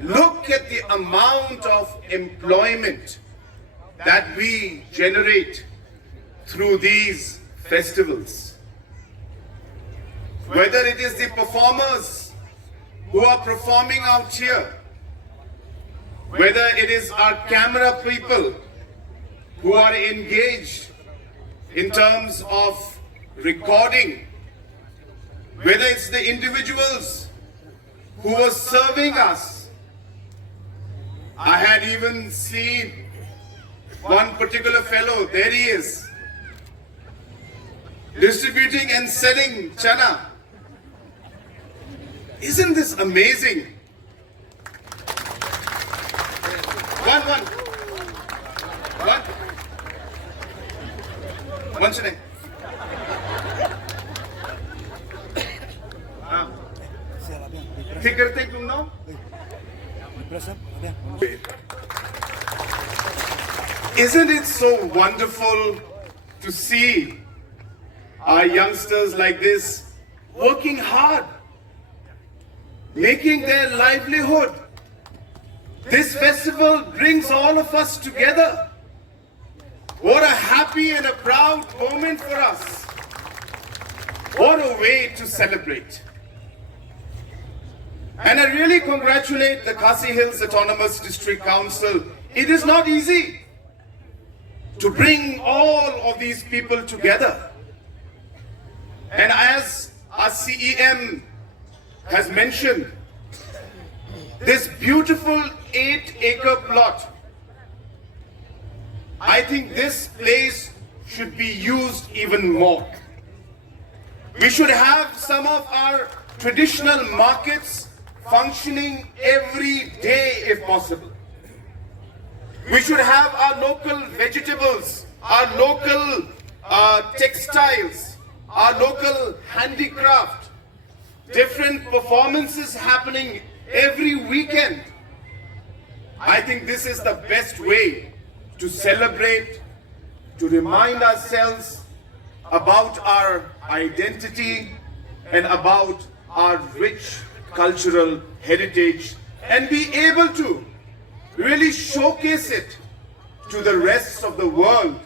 Look at the amount of employment that we generate through these festivals. Whether it is the performers who are performing out here, whether it is our camera people who are engaged in terms of recording, whether it's the individuals who were serving us. I had even seen one particular fellow, there he is, distributing and selling shana. Isn't this amazing? One shana. ठीक करते तुम ना? Isn't it so wonderful to see our youngsters like this working hard, making their livelihood? This festival brings all of us together. What a happy and a proud moment for us. What a way to celebrate. And I really congratulate the Khasi Hills Autonomous District Council. It is not easy to bring all of these people together. And as our CEM has mentioned, this beautiful 8-acre plot, I think this place should be used even more. We should have some of our traditional markets functioning every day if possible. We should have our local vegetables, our local textiles, our local handicraft, different performances happening every weekend. I think this is the best way to celebrate, to remind ourselves about our identity and about our rich cultural heritage, and be able to really showcase it to the rest of the world.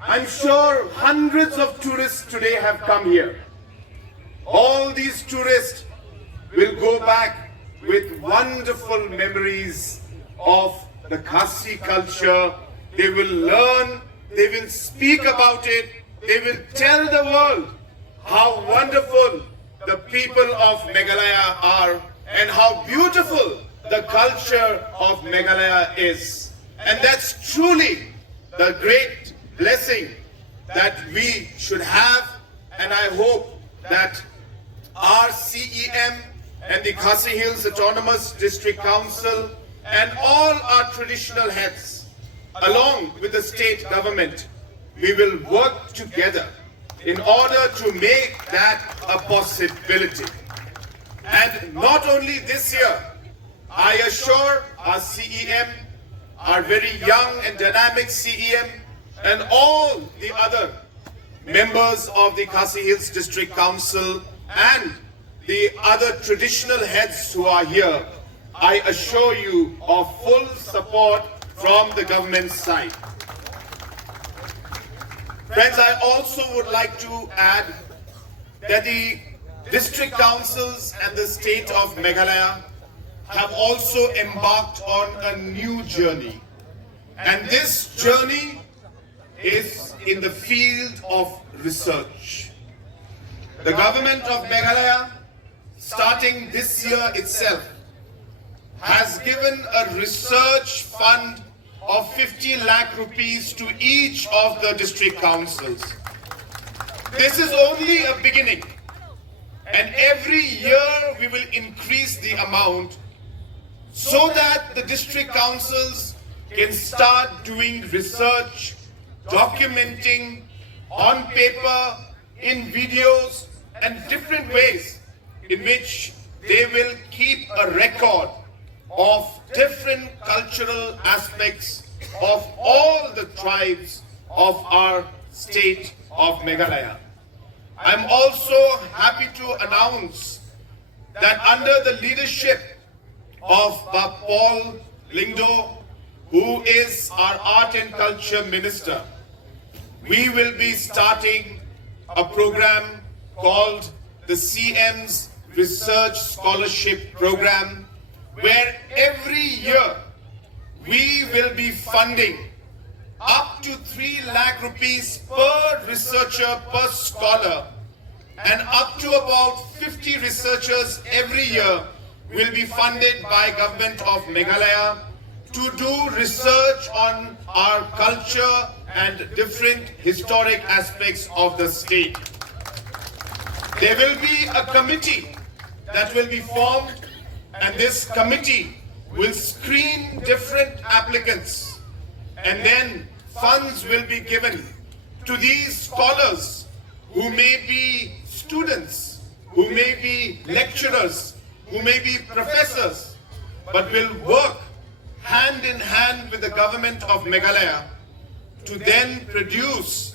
I'm sure hundreds of tourists today have come here. All these tourists will go back with wonderful memories of the Khasi culture. They will learn, they will speak about it, they will tell the world how wonderful the people of Meghalaya are and how beautiful the culture of Meghalaya is. And that's truly the great blessing that we should have, and I hope that our CEM and the Khasi Hills Autonomous District Council and all our traditional heads, along with the state government, we will work together in order to make that a possibility. And not only this year, I assure our CEM, our very young and dynamic CEM, and all the other members of the Khasi Hills District Council and the other traditional heads who are here, I assure you of full support from the government side. Friends, I also would like to add that the district councils and the state of Meghalaya have also embarked on a new journey. And this journey is in the field of research. The government of Meghalaya, starting this year itself, has given a research fund of 50 lakh rupees to each of the district councils. This is only a beginning, and every year we will increase the amount so that the district councils can start doing research, documenting on paper, in videos, and different ways in which they will keep a record of different cultural aspects of all the tribes of our state of Meghalaya. I'm also happy to announce that under the leadership of Paul Lingdo, who is our Art and Culture Minister, we will be starting a program called the CM's Research Scholarship Program, where every year we will be funding up to 3 lakh rupees per researcher, per scholar, and up to about 50 researchers every year will be funded by Government of Meghalaya to do research on our culture and different historic aspects of the state. There will be a committee that will be formed, and this committee will screen different applicants, and then funds will be given to these scholars who may be students, who may be lecturers, who may be professors, but will work hand in hand with the Government of Meghalaya to then produce,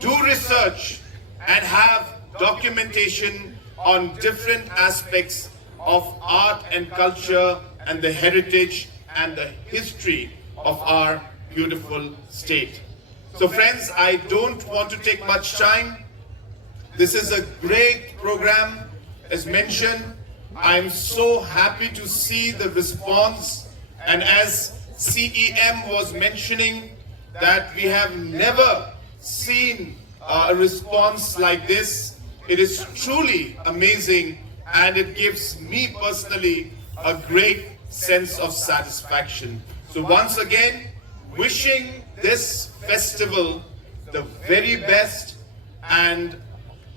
do research, and have documentation on different aspects of art and culture and the heritage and the history of our beautiful state. So friends, I don't want to take much time. This is a great program. As mentioned, I'm so happy to see the response, and as CEM was mentioning, that we have never seen a response like this. It is truly amazing, and it gives me personally a great sense of satisfaction. So once again, wishing this festival the very best, and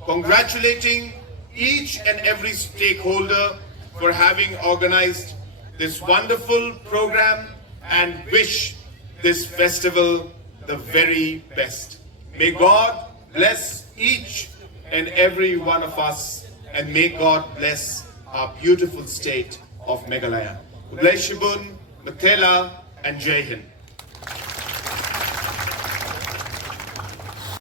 congratulating each and every stakeholder for having organized this wonderful program, and wish this festival the very best. May God bless each and every one of us, and may God bless our beautiful state of Meghalaya. Ublai Shibun, Mathela, and Jai Hind.